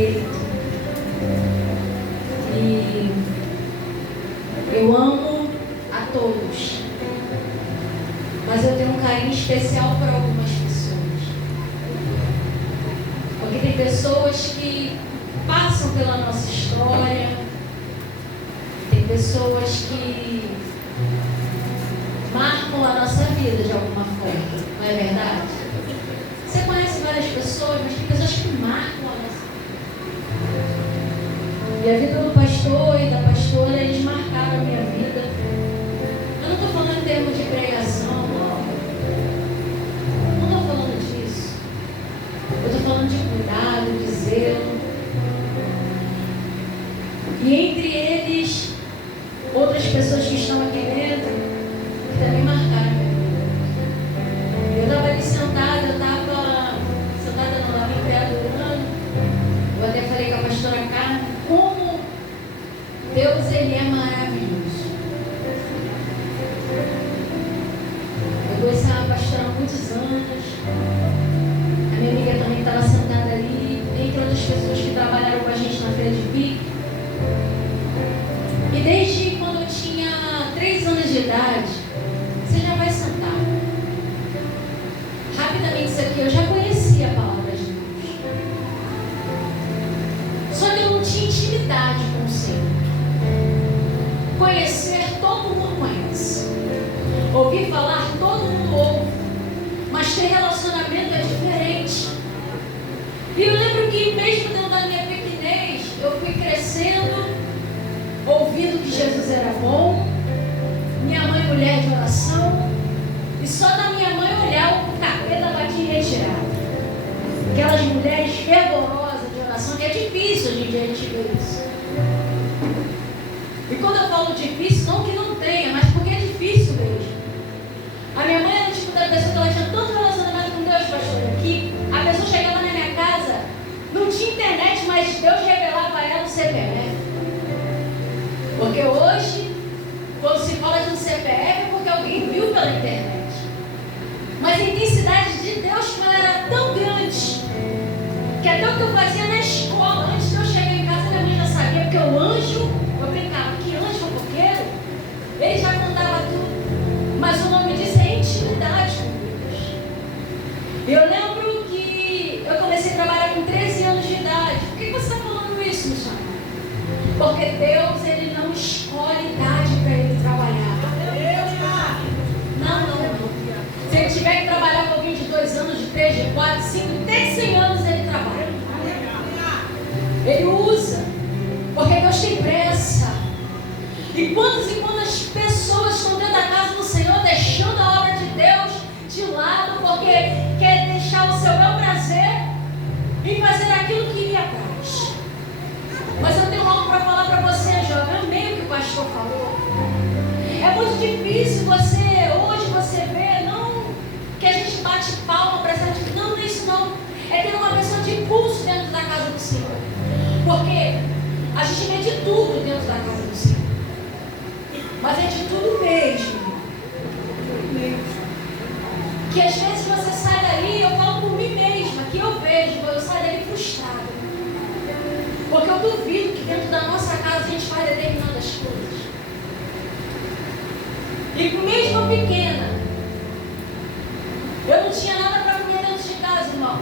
respeito. E eu amo a todos, mas eu tenho um carinho especial por algumas pessoas. Porque tem pessoas que passam pela nossa história, tem pessoas que marcam a nossa vida de alguma forma, não é verdade? Você conhece várias pessoas, mas tem pessoas que marcam a nossa vida. E a vida do pastor e da pastora, eles marcaram a minha vida. Eu não estou falando em termos de pregação, não. Não estou falando disso. Eu estou falando de cuidado, de zelo. E entre eles, outras pessoas que estão aqui dentro, que também marcaram a minha vida. Eu estava ali sentada, eu estava em pé adorando. Eu até falei com a pastora Carmen, como Deus, Ele é maravilhoso. Eu conheci a pastora há muitos anos. A minha amiga também estava sentada ali, entre outras pessoas que trabalharam com a gente na feira de pique. E desde quando eu tinha 3 anos de idade, você já vai sentar. Rapidamente isso aqui, eu já conhecia a palavra de Deus. Só que eu não tinha intimidade com o Senhor. Conhecer, todo mundo conhece. Ouvir falar, todo mundo ouve. Mas ter relacionamento é diferente. E eu lembro que mesmo dentro da minha pequenez, eu fui crescendo, ouvindo que Jesus era bom, minha mãe mulher de oração, e só da minha mãe olhar o capeta batia em retirada. Aquelas mulheres fervorosas de oração, que é difícil hoje em dia a gente ver isso. E quando eu falo difícil, não que não tenha, mas porque é difícil mesmo. A minha mãe era tipo da pessoa que ela tinha tanto relacionamento com Deus, pastor, que a pessoa chegava na minha casa, não tinha internet, mas Deus revelava a ela o CPF. Porque hoje, quando se fala de um CPF, é porque alguém viu pela internet. Mas a intensidade de Deus com ela era tão grande, que até o que eu fazia na escola, antes de eu chegar em casa, minha mãe já sabia, porque o anjo, eu brincava, que anjo fofoqueiro, ele já contava tudo. Mas o nome disso é intimidade com Deus. Eu lembro que eu comecei a trabalhar com 13 anos de idade. Por que você está falando isso, missionário? Porque Deus, Ele não escolhe idade para Ele trabalhar. Não. Se Ele tiver que trabalhar com alguém de 2 anos, de 3, de 4, 5, até 100 anos Ele trabalha. Ele usa. Porque Deus tem pressa. E quantas pessoas estão dentro da casa do Senhor, deixando a obra de Deus de lado, porque quer deixar o seu bel prazer e fazer aquilo que lhe apraz. Mas eu tenho algo para falar para você, jovem. Amei o que o pastor falou. É muito difícil hoje você ver, não que a gente bate palma para essa atitude. Não é isso não. É ter uma pessoa de impulso dentro da casa do Senhor. Porque a gente vê de tudo dentro da casa do Senhor. Mas é de tudo mesmo. Que às vezes você sai dali, eu falo por mim mesma, que eu vejo, eu saio dali frustrada. Porque eu duvido que dentro da nossa casa a gente faz determinadas coisas. E mesmo pequena, eu não tinha nada para comer dentro de casa, irmão.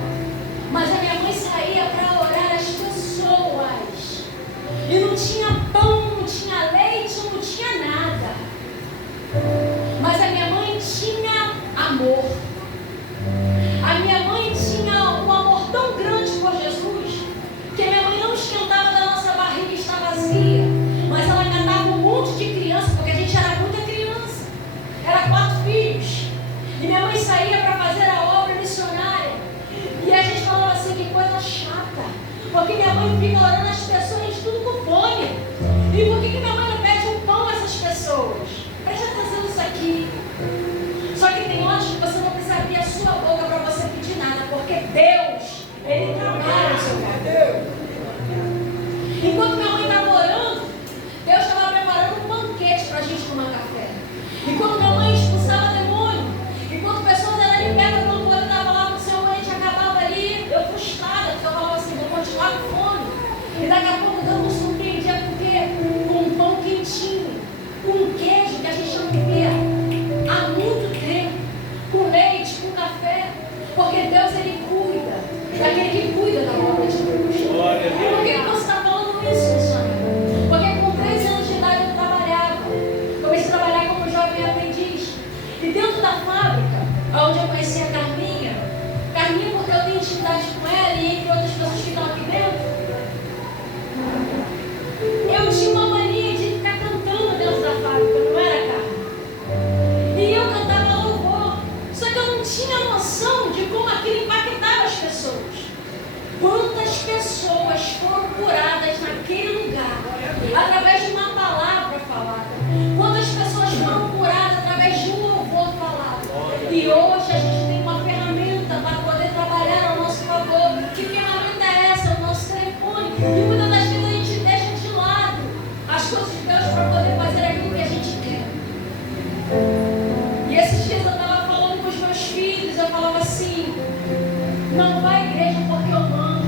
Mas a minha mãe saía para orar as pessoas. E não tinha pão, não tinha leite, não tinha nada. Mas a minha mãe tinha amor. A minha mãe tinha um amor tão grande por Jesus, que a minha mãe não esquentava da nossa barriga estar vazia, mas ela catava um monte de criança, porque a gente era muita criança. Era 4 filhos. E minha mãe saía para fazer a obra missionária. E a gente falava assim, que coisa chata. Porque minha mãe fica orando as pessoas, a gente tudo com fome. E por que minha mãe não pede um pão a essas pessoas? Preste atenção nisso aqui. Só que tem horas que você não precisa abrir a sua boca para você pedir nada, porque Deus, Ele trabalha no seu coração. Enquanto minha mãe estava orando, Deus estava preparando um banquete para a gente tomar café. Enquanto minha mãe expulsava demônio, enquanto pessoas eram libertas pelo poder da palavra do Senhor, a gente acabava ali, eu frustrada, porque eu falava assim, vou continuar com fome. intimidade com ela e entre outras pessoas que estão aqui dentro, eu tinha uma mania de ficar cantando dentro da fábrica, não era, cara? E eu cantava louvor, só que eu não tinha noção de como aquilo impactava as pessoas. Quantas pessoas foram curadas naquele lugar através de uma palavra falada? Quantas pessoas foram curadas através de um louvor falado? E hoje a gente tem uma ferramenta para poder trabalhar ao nosso favor. Que ferramenta é essa? O nosso telefone. E muitas das vezes a gente deixa de lado as coisas de Deus para poder fazer aquilo que a gente quer. E esses dias eu estava falando com os meus filhos, eu falava assim: não vai à igreja porque eu mando,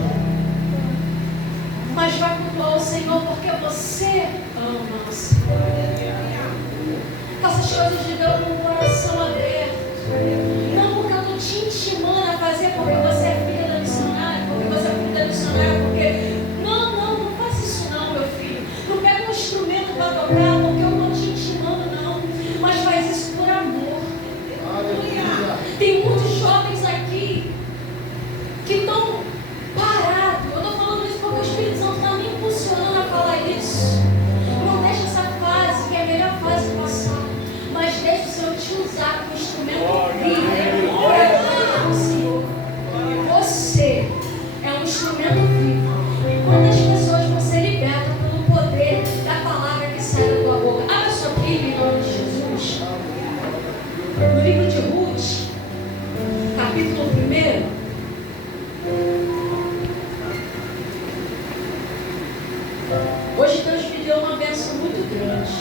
mas vai cultuar o Senhor porque você ama o Senhor. Essas coisas de Deus com o coração aberto. Não porque eu estou te intimando a fazer porque você é filha da missionária, porque você é filha da missionária, porque... Não faça isso não, meu filho. Não pega um instrumento para tocar porque eu não te intimando, não. Mas faz isso por amor. Tem muitos jovens aqui que estão parados. Eu estou falando isso porque o Espírito Santo está me impulsionando a falar isso. Não deixa essa fase, que é a melhor fase passar, mas deixa o Senhor te usar como instrumento vivo para o Senhor. Você é um instrumento vivo. E quantas pessoas vão ser libertas pelo poder da palavra que sai da tua boca? Abra sua Bíblia em nome de Jesus. No livro de Ruth, capítulo 1. Hoje Deus me deu uma bênção muito grande.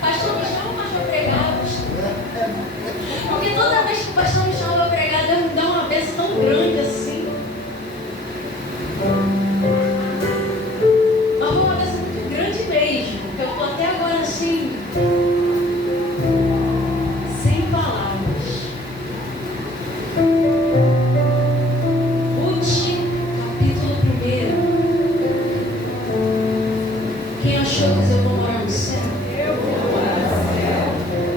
Pastor, me chama para pregar, pastor. Porque toda vez que o pastor me chama para pregar, Deus me dá uma bênção tão grande assim. Mas foi uma bênção muito grande mesmo. Eu estou até agora assim, sem palavras. Ruth, capítulo 1. Quem achou diz eu vou morar no céu? Eu vou morar no céu.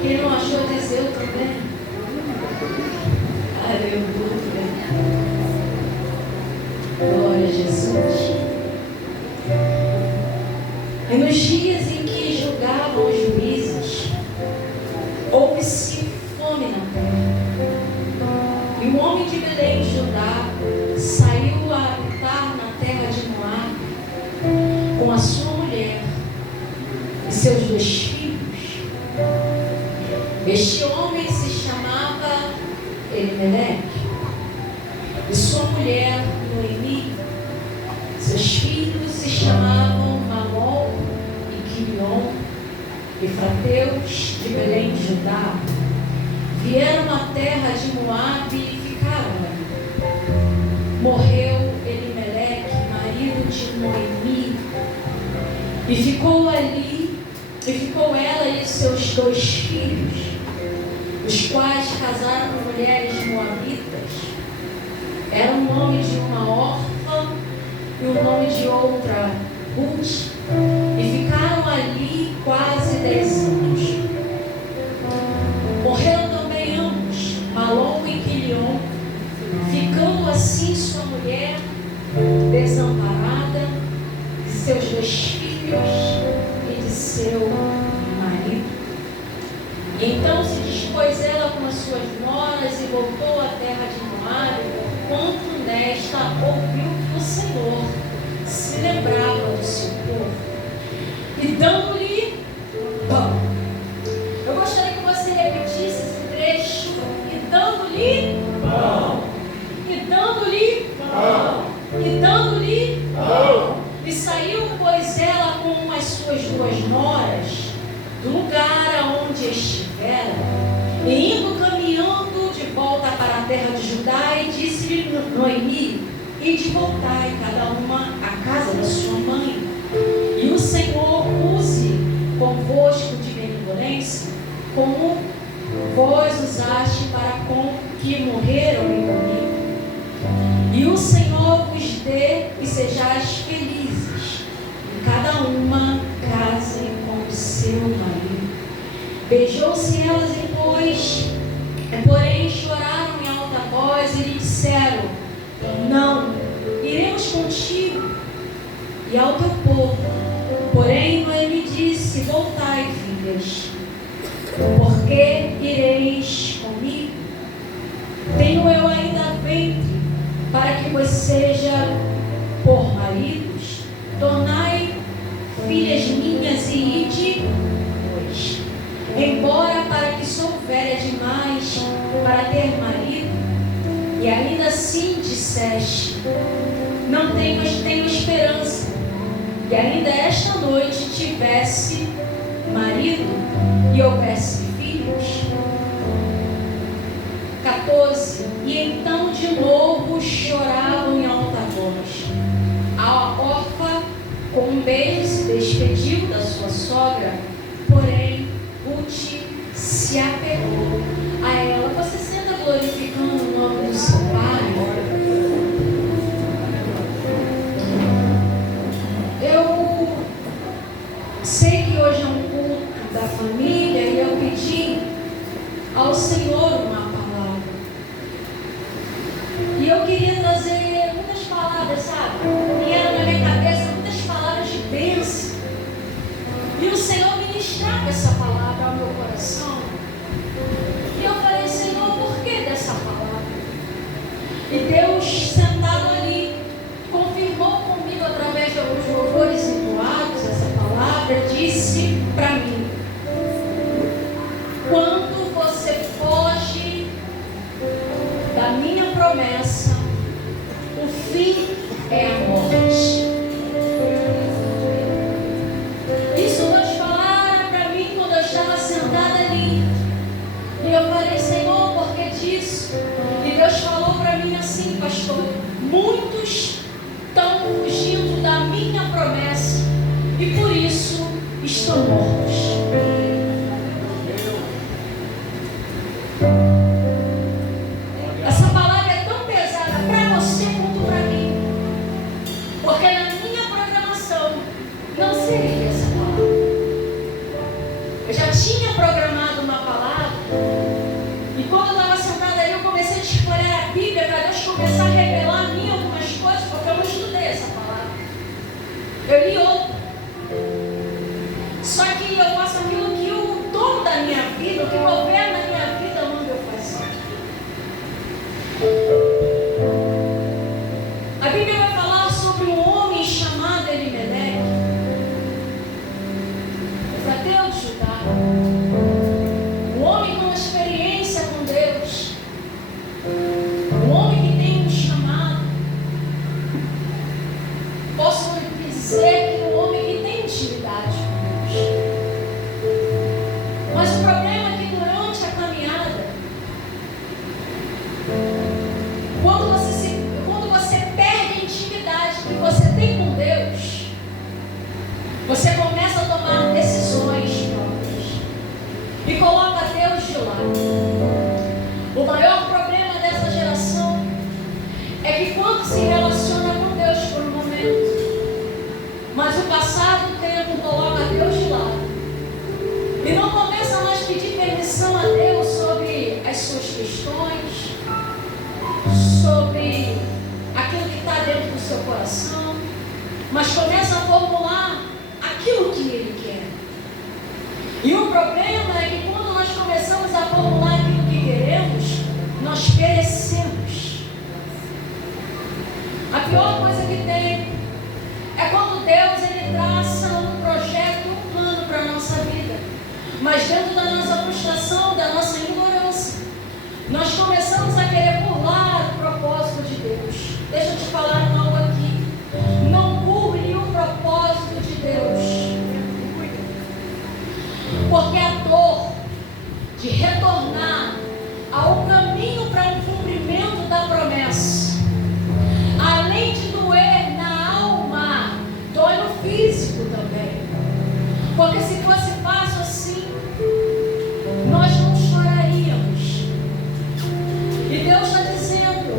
Quem não achou diz eu também? Aleluia. Glória a Jesus. E nos dias em que julgavam os juízes, houve-se fome na terra. E um homem de Belém de Judá saiu a habitar na terra de Moabe com a sua mulher e seus 2 filhos. Este homem se chamava Elimeleque e sua mulher Noemi. Seus filhos se chamavam Malom e Quilion, efrateus de Belém de Judá. Vieram à terra de Moabe e ficaram ali. Morreu Elimeleque, marido de Noemi, e ficou ela e seus 2 filhos, os quais casaram com mulheres moabitas. Era o nome de uma órfã e o nome de outra, Ruth, e ficaram ali quase 10 anos. Morreram também ambos, Malom e Quilion, ficando assim sua mulher desamparada, de seus 2 filhos e de seu marido. E então se dispôs ela com as suas noras e voltou à terra de Moabe, quanto nesta ouviu que o Senhor se lembrava do seu povo, e dando-lhe pão. Eu gostaria que você repetisse esse trecho: e dando-lhe pão, e dando-lhe pão, e dando-lhe pão. E saiu, pois, ela com as suas 2 noras do lugar aonde estivera, e indo caminhando de volta para a terra de Judá, e disse-lhe Noemi: ide voltai cada uma à casa da sua mãe, e o Senhor use convosco de benevolência, como vós usaste para com que morreram em comigo. E o Senhor vos dê e sejais felizes, e cada uma case com o seu marido. Beijou-se elas depois, porém choraram em alta voz e lhe disseram: não vos seja por maridos, tornai filhas minhas e ide vós. Embora para que sou velha demais para ter marido, e ainda assim disseste, não tenho esperança, e ainda esta noite tivesse marido e houvesse filhos. 14. E então de novo choravam em alta voz. A órfã com um beijo se despediu da sua sogra, porém Ruth se apegou a ela. Você senta glorificando o nome do seu Pai. Eu sei que hoje é um culto da família e eu pedi ao Senhor uma palavra. E eu queria trazer muitas palavras, sabe? E era na minha cabeça muitas palavras de bênção. E o Senhor ministrava essa palavra ao meu coração. E eu falei, Senhor, por que dessa palavra? E Deus, sentado ali, confirmou comigo através de alguns louvores entoados essa palavra, disse para mim: quando você foge da minha promessa, o fim é a morte. Isso Deus falaram para mim quando eu estava sentada ali. E eu falei, Senhor, por que disso? E Deus falou para mim assim, pastor: muitos estão fugindo da minha promessa e por isso estão mortos. Essa palavra é tão pesada para você quanto para mim, porque na minha programação não seria essa palavra. Eu já tinha programado uma palavra e quando eu estava sentada ali eu comecei a escolher a Bíblia para Deus começar a revelar a mim algumas coisas, porque eu não estudei essa palavra. Eu li outra. Só que eu faço aquilo que o dono da minha vida, o que governa a minha vida, manda eu fazer. A Bíblia vai falar sobre um homem chamado Elimeleque, Efrateu de Judá. Um homem com uma experiência com Deus. Um homem que tem um chamado. Posso dizer que um homem que tem intimidade com Deus. Mas o problema é que durante a caminhada, quando você perde a intimidade que você tem com Deus, você começa a tomar decisões próprias e coloca Deus de lado. O maior problema dessa geração é que quando se relaciona com Deus por um momento, mas o passado tempo coloca Deus de lado e não começa mais a pedir permissão a Deus sobre as suas questões, sobre aquilo que está dentro do seu coração, mas começa a formular aquilo que Ele quer. E o problema é que quando nós começamos a formular aquilo que queremos, nós perecemos. A pior coisa que tem é quando Deus ele traça um projeto, um plano para a nossa vida, mas dentro da nossa frustração, da nossa ignorância, nós começamos a querer burlar o propósito de Deus. Deixa eu te falar algo aqui. Não burle o propósito de Deus. Porque a dor de retornar ao caminho para o cumprimento da promessa, além de doer na alma, dói no físico também. Porque se fosse fácil assim, nós não choraríamos. E Deus está dizendo: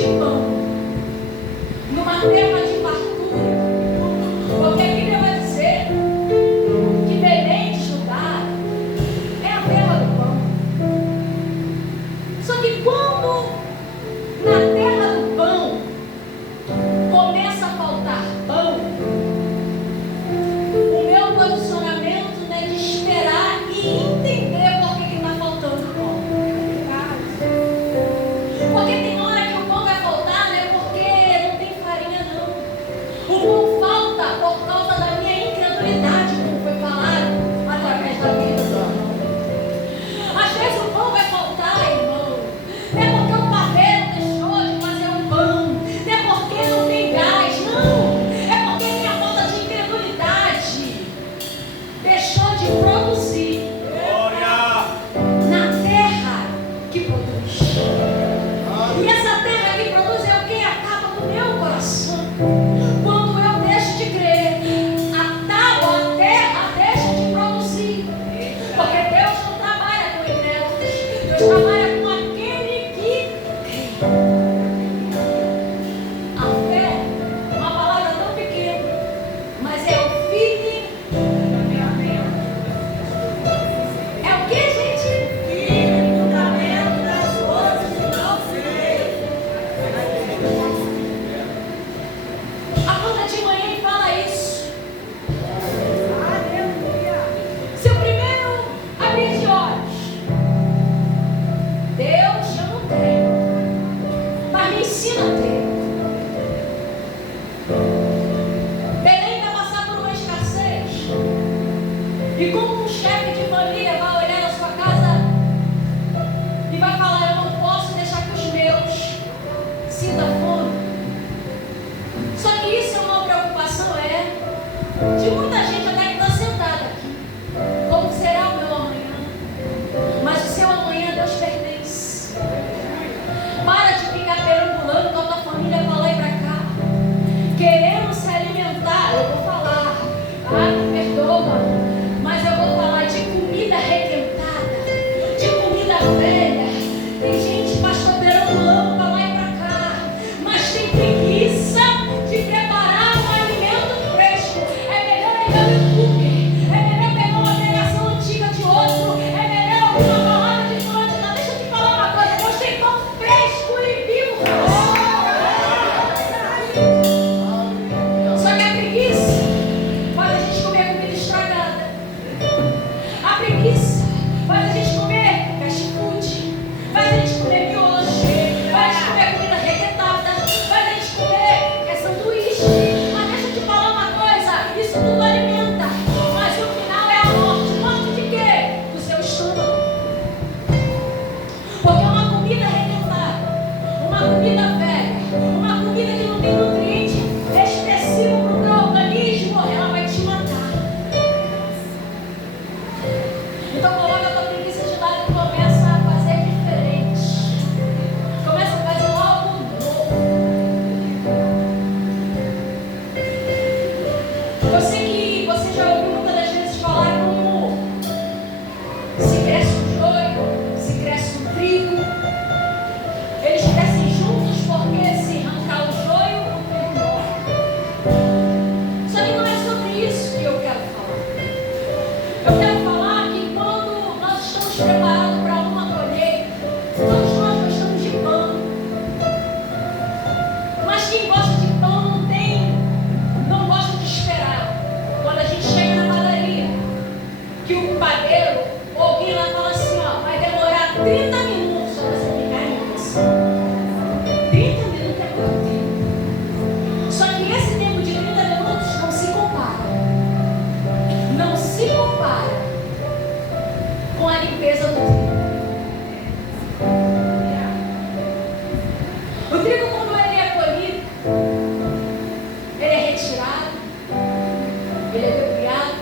de pão, numa terra de fartura, porque a Bíblia vai dizer que Belém de Judá é a terra do pão. Só que quando na terra do pão começa a faltar pão, o meu posicionamento não é de esperar e entender por que está faltando pão. Porque tem hora que o pão vai faltar, não é porque não tem farinha, não. O pão falta por causa da minha incredulidade, como foi falado através da vida do irmão. Às vezes o pão vai faltar, irmão, não é porque o padeiro deixou de fazer o pão, não é porque não tem gás, não. É porque minha falta de incredulidade deixou de produzir na terra que produz. E essa terra que produz é o que acaba com o meu coração. Quando eu deixo de crer, a terra deixa de produzir. Porque Deus não trabalha com incrédulos, Deus trabalha com aquele que crê. A fé é uma palavra tão pequena, mas é o firme. É o que, gente? Firme fundamento das coisas que não se veem. Acorda de manhã e fala isso. Aleluia. Seu primeiro abrir de olhos. Deus, eu não tenho, mas me ensina a ter. Belém vai passar por uma escassez. E como um chefe de família vai olhar na sua casa e vai falar: eu não posso deixar que os meus sintam fome. Só que isso é uma preocupação, de muita gente até que está sentada aqui. Como será o meu amanhã? Mas o seu amanhã Deus pertence. Para de ficar perambulando com a tua família para lá e para cá, querendo se alimentar. Eu vou falar, me perdoa, mas eu vou falar de comida requentada, de comida velha. Tem gente, pastor, perambulando para lá e para cá, mas tem preguiça de preparar um alimento fresco. É melhor ir ao YouTube, é melhor pegar uma pregação antiga de outro, é melhor ouvir uma palavra de fulano de tal. Deixa eu te falar uma coisa: Deus tem pão fresco e vivo. Só que a preguiça faz a gente comer comida estragada. A preguiça faz a gente comer fast food, faz a gente comer miojo, faz a gente comer comida requentada, faz a gente comer sanduíche. Mas deixa eu te falar uma coisa: isso tudo alimenta, mas o final é a morte. Morte de quê? Do seu estômago. Porque uma comida requentada, uma comida velha, uma comida que não tem nutriente específico para o teu organismo, ela vai te matar. Então coloca a tua preguiça de lado e começa a fazer diferente. Começa a fazer algo novo. Eu sei que você já ouviu muitas das vezes falar como se cresce um joio, se cresce um trigo. Eles crescem juntos porque se arrancar o joio, o trigo morre. Só que não é sobre isso que eu quero falar. Eu quero falar que quando nós estamos preparados para uma colheita, todos nós gostamos de pão. Mas quem gosta de pão não gosta de esperar. Quando a gente chega na padaria, que o padeiro ou alguém lá fala assim: vai demorar 30 minutos para você ficar em massa. 30 minutos é muito tempo. Só que esse tempo de 30 minutos não se compara. Não se compara com a limpeza do trigo. O trigo, quando ele é colhido, ele é retirado, ele é depiado,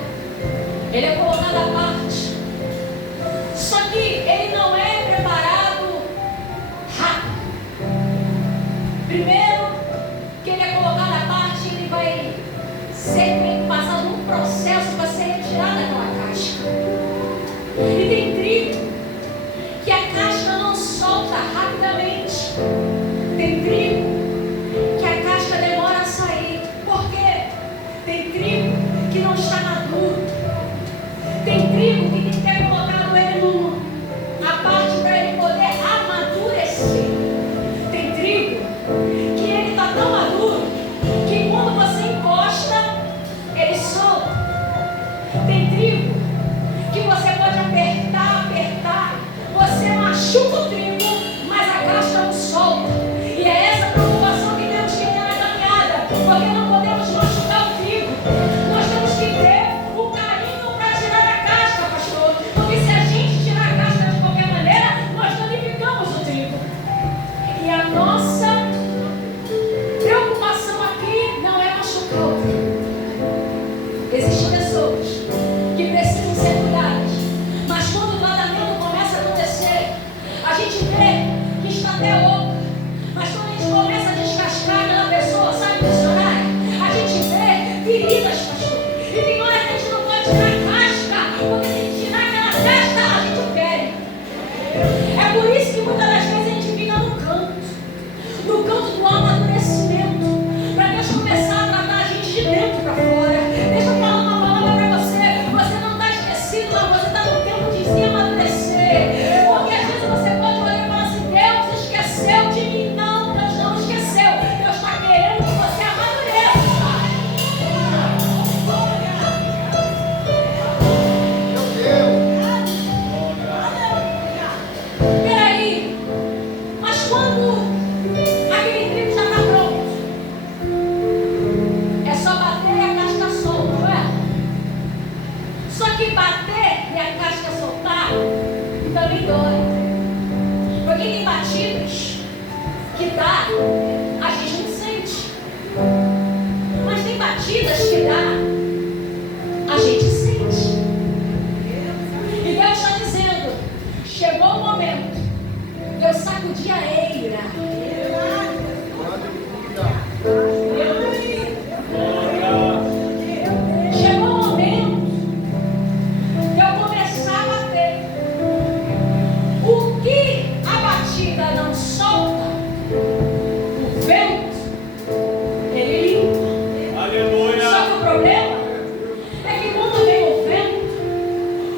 ele é colocado à parte. Só que ele não é preparado rápido. Primeiro que ele é colocado à parte, ele vai ser passado um processo para ser retirado daquela casca. E tem trigo que a casca não solta rapidamente. Tem trigo batidas que dá, a gente sente. E Deus está dizendo, chegou o momento de eu sacudir a eira. Chegou o momento de eu começar a bater. O que a batida não solta, o vento, ele limpa. Aleluia. Só que o problema é que quando vem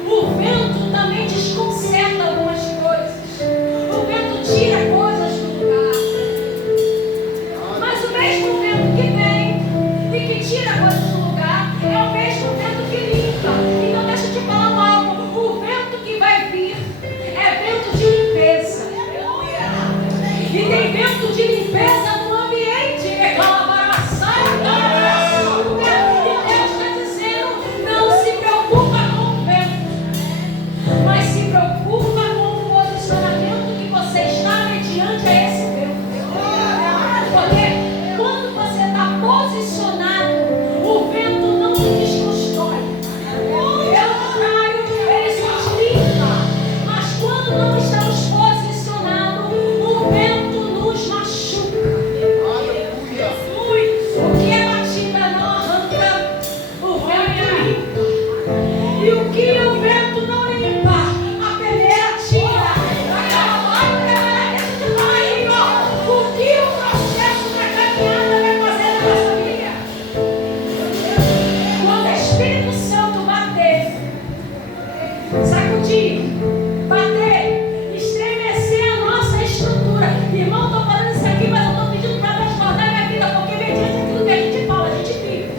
o vento também desconcerta algumas coisas. O vento tira coisas do lugar. Mas o mesmo vento que vem e que tira coisas do lugar é o mesmo vento que limpa. Então deixa eu te falar algo. O vento que vai vir é vento de limpeza. E tem vento de limpeza no ambiente. É calabaraçaia. E Deus está dizendo, não se preocupa com o vento, mas se preocupa com o posicionamento que você está mediante a esse vento. Porque quando você está posicionado, o vento não te desconstrói. Pelo contrário, ele só te limpa. Mas quando não estamos posicionados, o vento nos machuca. O que é batida não arranca, o vento limpa. E o que o vento não limpa, a peneira tira. Deixa eu te falar aí, ó. O que o processo da caminhada vai fazer na nossa vida? Quando o Espírito Santo bater, sacudir, bater, estremecer a nossa estrutura. Irmão, estou falando isso aqui, mas eu estou pedindo para transformar minha vida, porque mediante aquilo que a gente fala, a gente vive.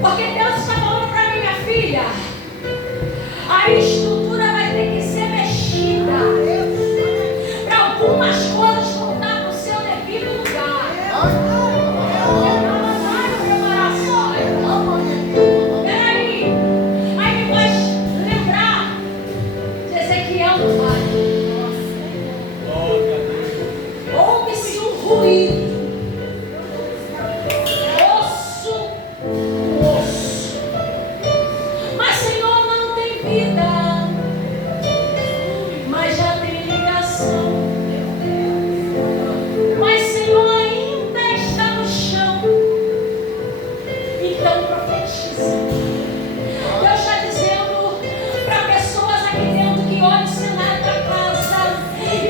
Porque Deus está falando para mim, minha filha, a estrutura vai ter que ser mexida para algumas coisas voltar para o seu devido lugar. Peraí, aí me faz lembrar de Ezequiel no vale. Ouve-se um ruído. Osso, osso. Mas Senhor, não tem vida, mas já tem ligação. Mas Senhor, ainda está no chão. Então profetiza. Deus está dizendo para pessoas aqui dentro que olham o cenário da casa,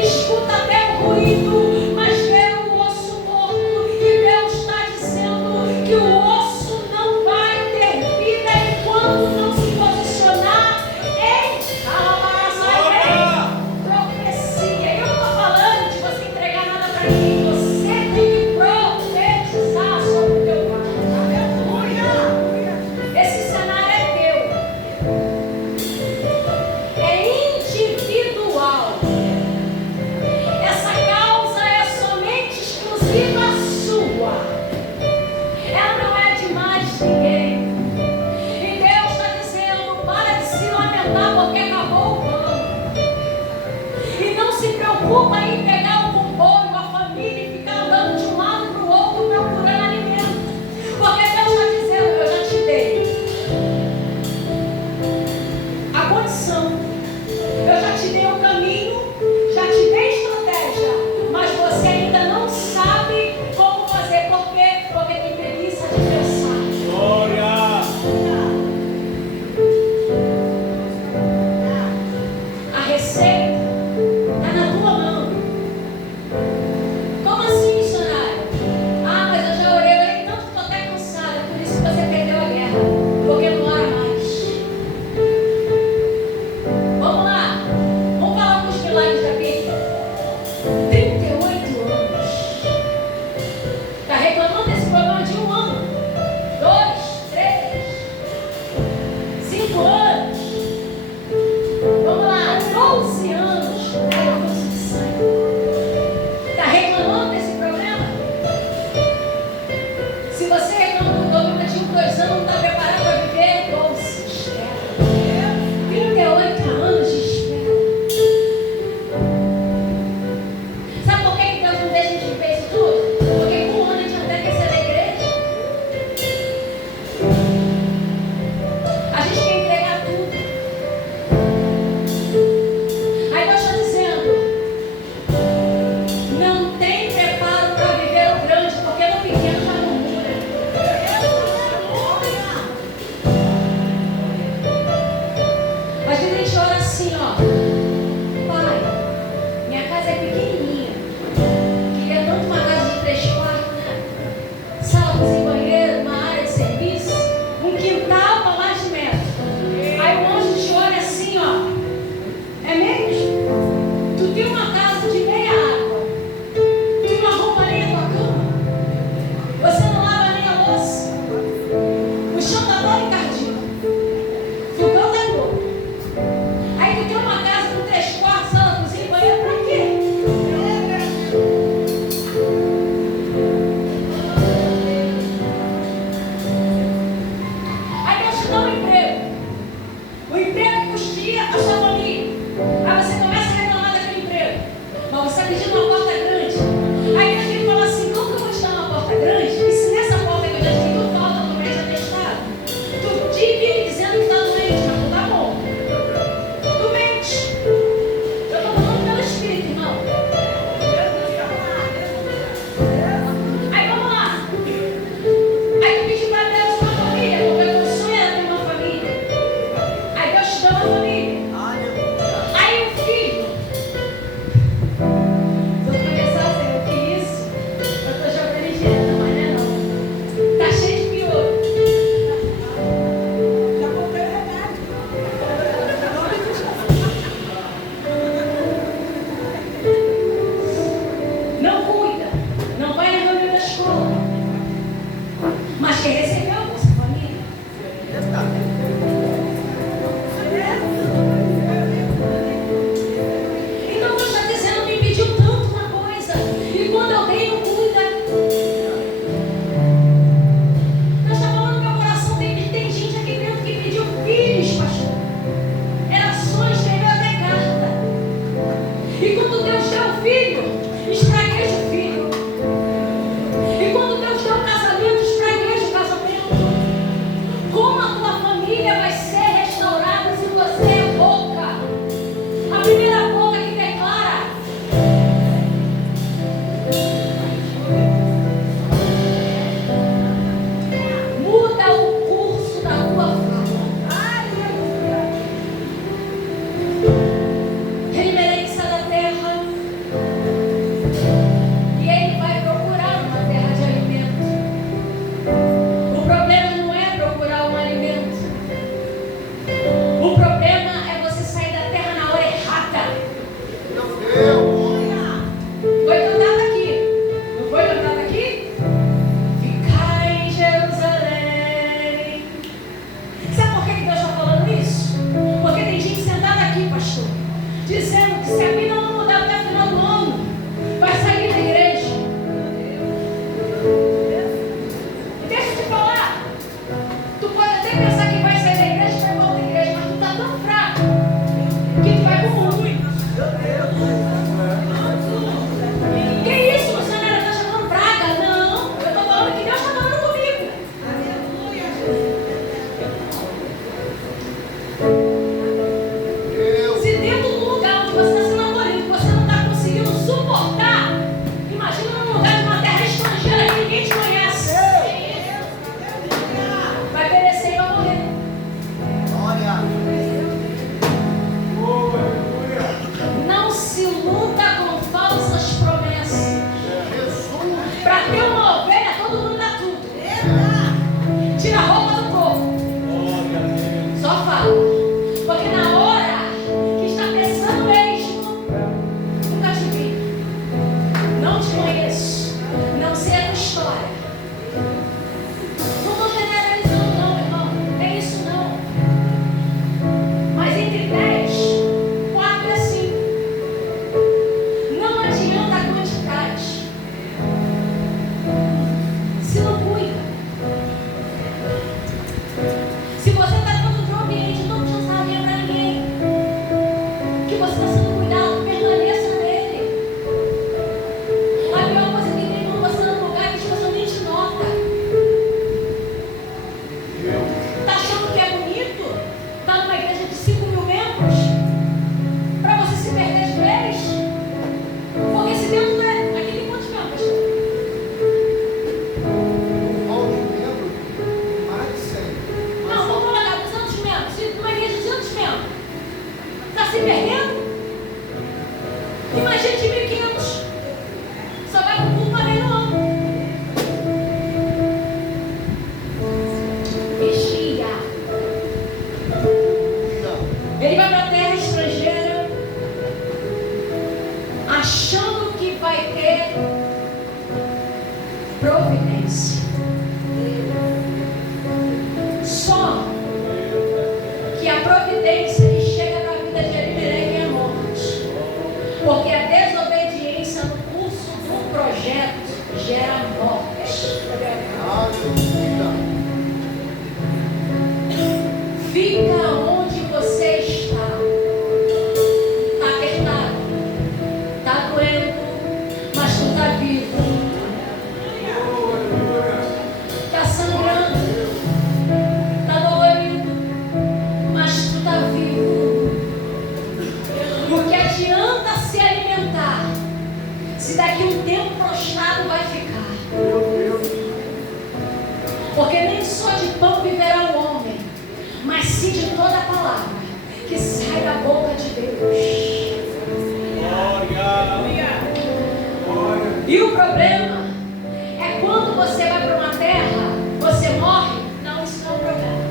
escuta até o ruído, mas vê o osso morto. E Deus está dizendo que o osso não vai ter vida enquanto não se posicionar em profecia. Eu não estou falando de você entregar nada para ninguém. Você tem que profetizar sobre o teu pai. Esse cenário é teu. É individual. Essa causa é somente exclusiva sua. Ela não é de mais ninguém. E Deus está dizendo, para de se lamentar porque acabou o pão. E não se preocupa em pegar o comboio, a família e ficar andando de um lado para o outro procurando alimento. Porque Deus está dizendo, eu já te dei a condição, eu já te dei o caminho, já te dei estratégia, mas você ainda não sabe como fazer. Por quê? Porque tem preguiça de pensar. Glória. A receita está na tua mão. filho, espragueja o filho. E quando Deus deu o casamento, espragueja o casamento. Como a tua família vai ser restaurada se você é boca? A primeira boca que declara. Muda o curso da tua fala. Ele merece da terra. E ele vai procurar uma terra de alimento. O problema não é procurar um alimento. O problema é você sair da terra na hora errada. Foi cantado aqui. Não foi cantado aqui? Ficar em Jerusalém. Sabe por que Deus está falando isso? Porque tem gente sentada aqui, pastor, dizendo que se a vida não mudar até o final do ano, vai sair da igreja. E deixa eu te falar, tu pode até pensar que vai sair da igreja e vai para outra igreja, mas tu está tão fraco que tu vai como ruim. Que isso, missionária, está chamando praga? Não, eu estou falando que Deus está falando comigo. Se dentro do lugar onde você está sendo acolhido, você não está conseguindo suportar, imagina num lugar de uma terra estrangeira que ninguém te conhece. Vai perecer e vai morrer. Não se luta com falsas promessas. Para ter uma ovelha, todo mundo dá tudo. Tira a roupa do povo. Só fala. Porque na hora que está pensando mesmo, nunca te vi. Não te conheço. Não sei a tua história. Não estou generalizando não, irmão. Não é isso não. Mas entre 10, 4 é 5. Não adianta a quantidade. Se não cuida. Se você está dentro de um ambiente, não precisa saber para ninguém que você está sendo cuidado, permaneça nele. A pior coisa que tem quando você está num lugar que as pessoas nem te notam. Está achando que é bonito? Está numa igreja de 5.000 membros? Para você se perder de vez? Porque se dentro não é. Aqui tem quantos membros, pastor? Não, vamos colocar 200 membros. Se numa igreja de 200 membros, está se perdendo? Imagina de 1.500. Só vai para o culto uma vez no ano. Vigia. Ele vai para a terra estrangeira, achando que vai ter providência. Só que a providência que chega na vida de Elimelec é morte. Porque a desobediência no curso do projeto gera morte. Fica onde você está. Está apertado, está doendo, mas tu está vivo. Está sangrando, está dolorido, mas tu está vivo. Porque adianta se alimentar se daqui um tempo prostrado vai ficar. Porque nem só de pão viverá o homem, mas sim de toda a palavra que sai da boca de Deus. E o problema é quando você vai para uma terra, você morre. Não, isso não é um problema.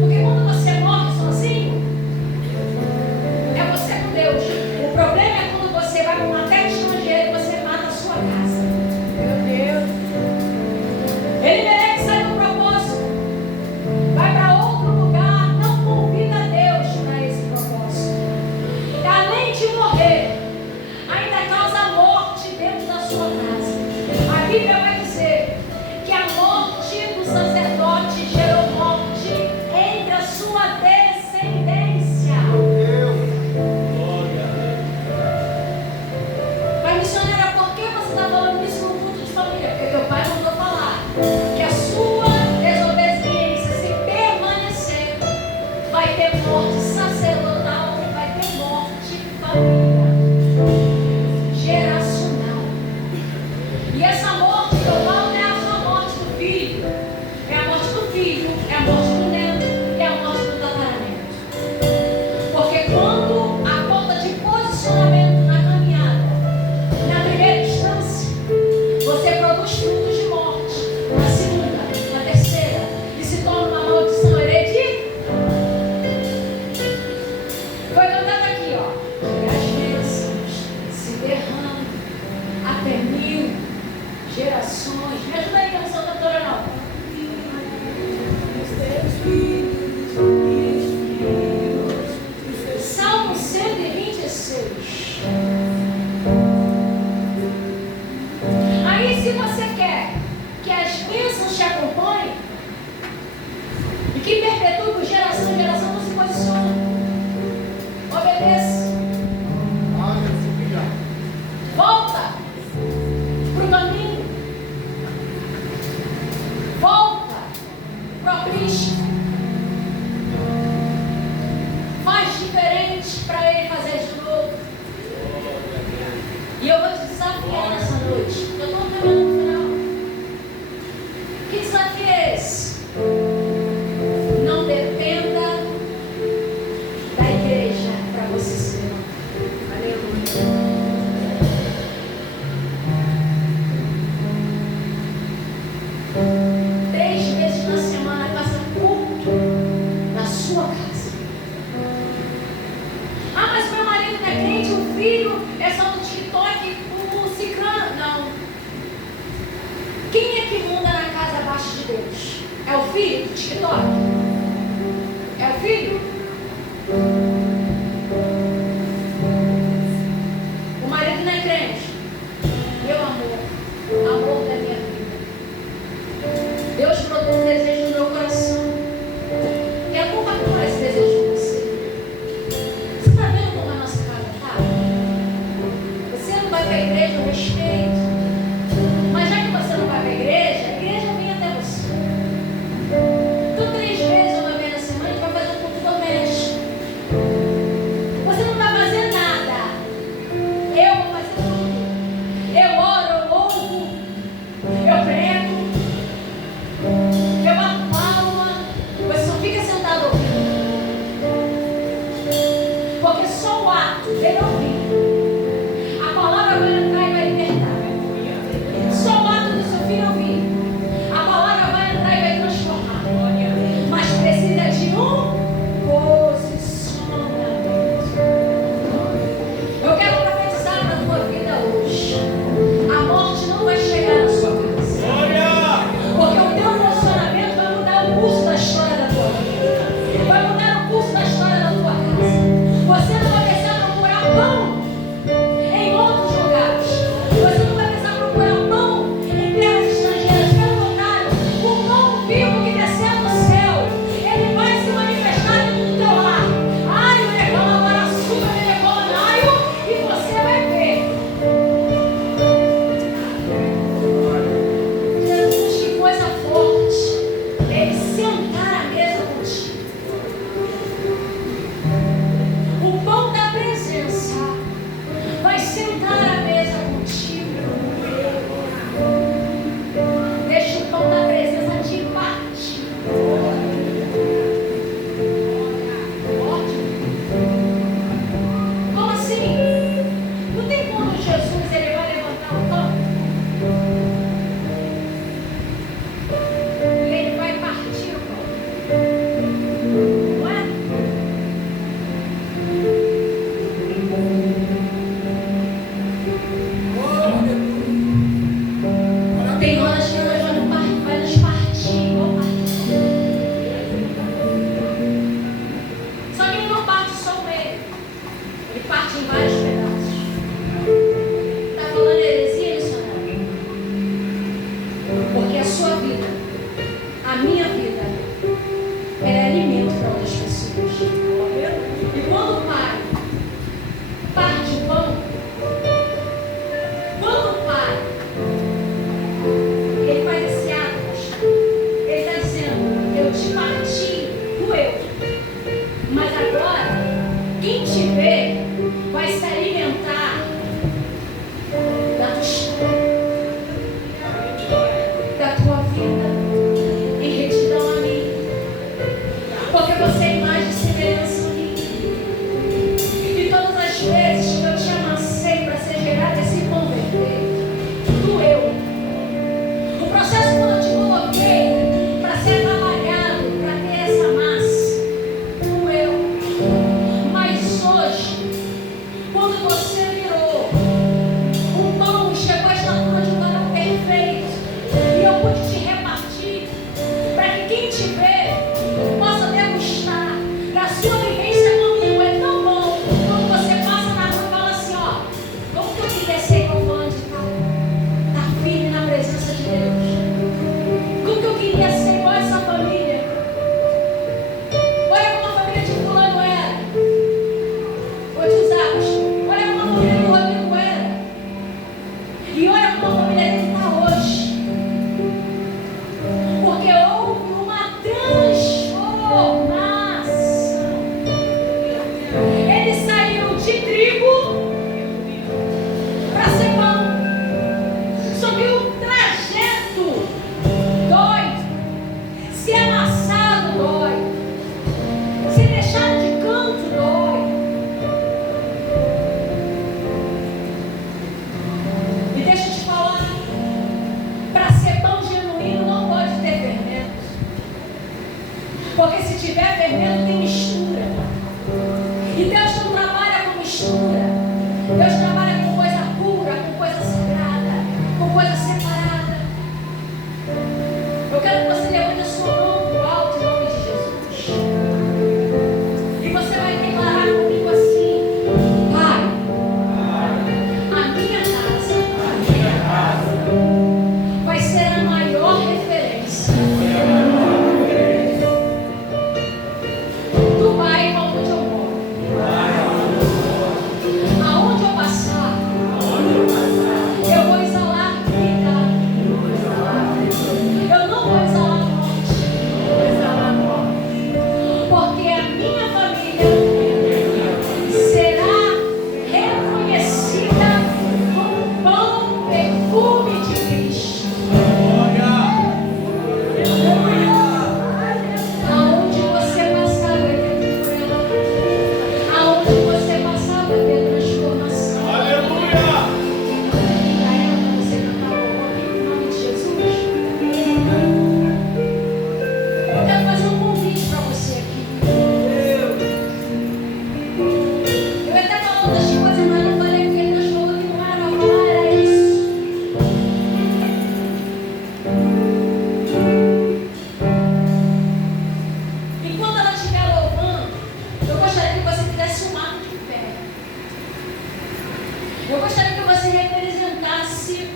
Porque quando você morre sozinho, é você com Deus. O problema é quando você vai para uma terra estrangeira e você mata a sua casa. Meu Deus. Ele merece sair do propósito. Vai para outro lugar, não convida Deus para esse propósito. Além de morrer, ainda causa morte dentro da sua casa. A Bíblia vai dizer que a morte do sacerdote gerou morte entre a sua descendência. filho é só no TikTok, o ciclano. Não. Quem é que manda na casa abaixo de Deus? É o filho do TikTok? É o filho? O marido não é crente. Meu amor, amor da minha vida. Deus brotou um desejo no meu coração. E a culpa não é esse desejo de você. Você está vendo como a nossa casa está? Você não vai para a igreja, eu respeito. Mas já que você não vai para a igreja vem até você. Então 3 vezes, uma vez na semana, a gente vai fazer um culto doméstico. Você não vai fazer nada. Eu vou fazer tudo. Eu oro, eu louvo, eu prego, eu bato palma. Você só fica sentado ouvindo. Porque só o ato dele ouvir, a palavra vai entrar e vai libertar. Eu gostaria que você representasse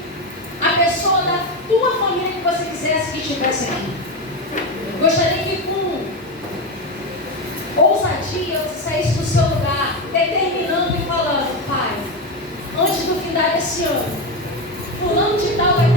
a pessoa da tua família que você quisesse que estivesse aqui. Eu gostaria que com ousadia você saísse do seu lugar, determinando e falando: Pai, antes do findar desse ano, fulano de tal vai